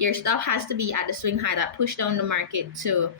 Your stop has to be at the swing high that pushed down the market to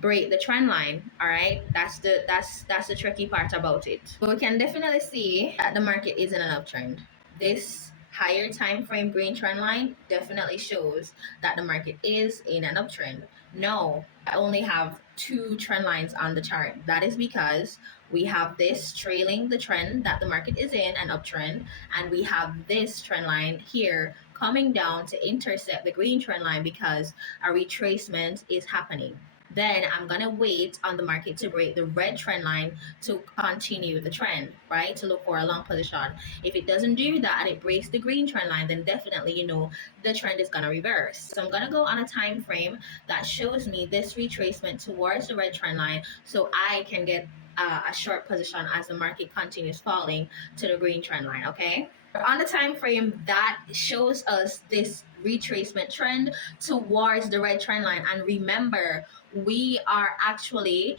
break the trend line. All right, that's the tricky part about it. But we can definitely see that the market is in an uptrend. This higher time frame green trend line definitely shows that the market is in an uptrend. No, I only have two trend lines on the chart. That is because we have this trailing the trend that the market is in, an uptrend, and we have this trend line here coming down to intercept the green trend line because a retracement is happening. Then I'm gonna wait on the market to break the red trend line to continue the trend, right? To look for a long position. If it doesn't do that and it breaks the green trend line, then definitely you know the trend is gonna reverse. So I'm gonna go on a time frame that shows me this retracement towards the red trend line so I can get a short position as the market continues falling to the green trend line, okay? On the time frame that shows us this retracement trend towards the red trend line, and remember, we are actually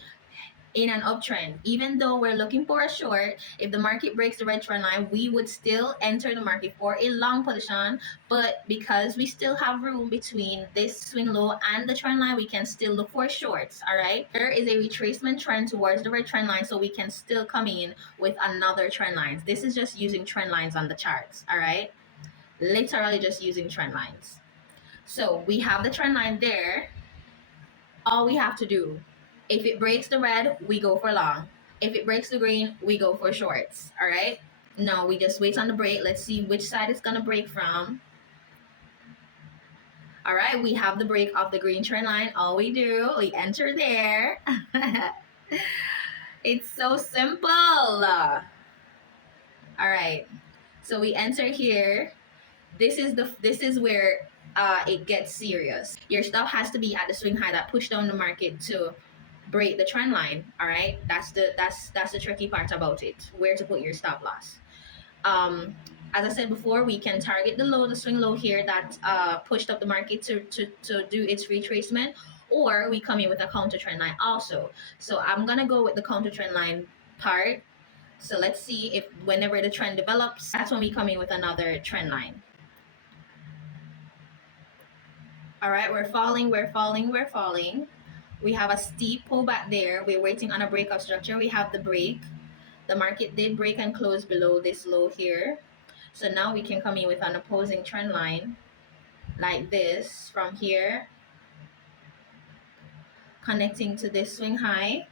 in an uptrend. Even though we're looking for a short, if the market breaks the red trend line, we would still enter the market for a long position. But because we still have room between this swing low and the trend line, we can still look for shorts. All right, there is a retracement trend towards the red trend line, so we can still come in with another trend lines. This is just using trend lines on the charts. All right, literally just using trend lines. So we have the trend line there. All we have to do, if it breaks the red, we go for long. If it breaks the green, we go for shorts. All right. Now we just wait on the break. Let's see which side it's gonna break from. All right, we have the break of the green trend line. All we do, we enter there. It's so simple. All right, so we enter here. This is where it gets serious. Your stop has to be at the swing high that pushed down the market to break the trend line. All right, that's the tricky part about it, where to put your stop loss. As I said before, we can target the low, the swing low here that pushed up the market to do its retracement, or we come in with a counter trend line also. So I'm gonna go with the counter trend line part. So let's see if whenever the trend develops, that's when we come in with another trend line. All right, we're falling. We have a steep pullback there. We're waiting on a breakout structure. We have the break. The market did break and close below this low here. So now we can come in with an opposing trend line like this from here, connecting to this swing high.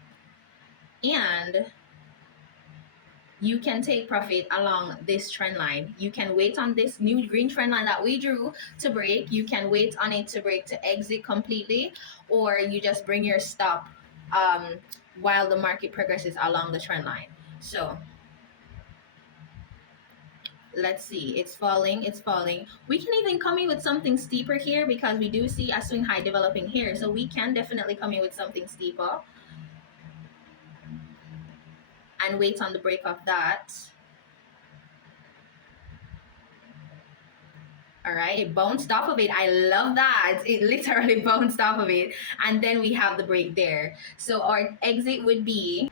And you can take profit along this trend line. You can wait on this new green trend line that we drew to break. You can wait on it to break to exit completely, or you just bring your stop while the market progresses along the trend line. So let's see, it's falling. We can even come in with something steeper here because we do see a swing high developing here, so we can definitely come in with something steeper and wait on the break of that. All right, it bounced off of it. I love that. It literally bounced off of it. And then we have the break there. So our exit would be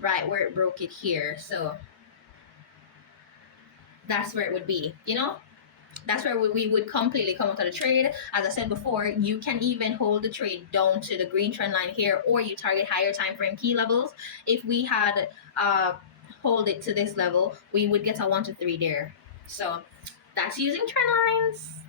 right where it broke it here. So that's where it would be, you know? That's where we would completely come out of the trade. As I said before, you can even hold the trade down to the green trend line here, or you target higher time frame key levels. If we had hold it to this level, we would get a 1 to 3 there. So that's using trend lines.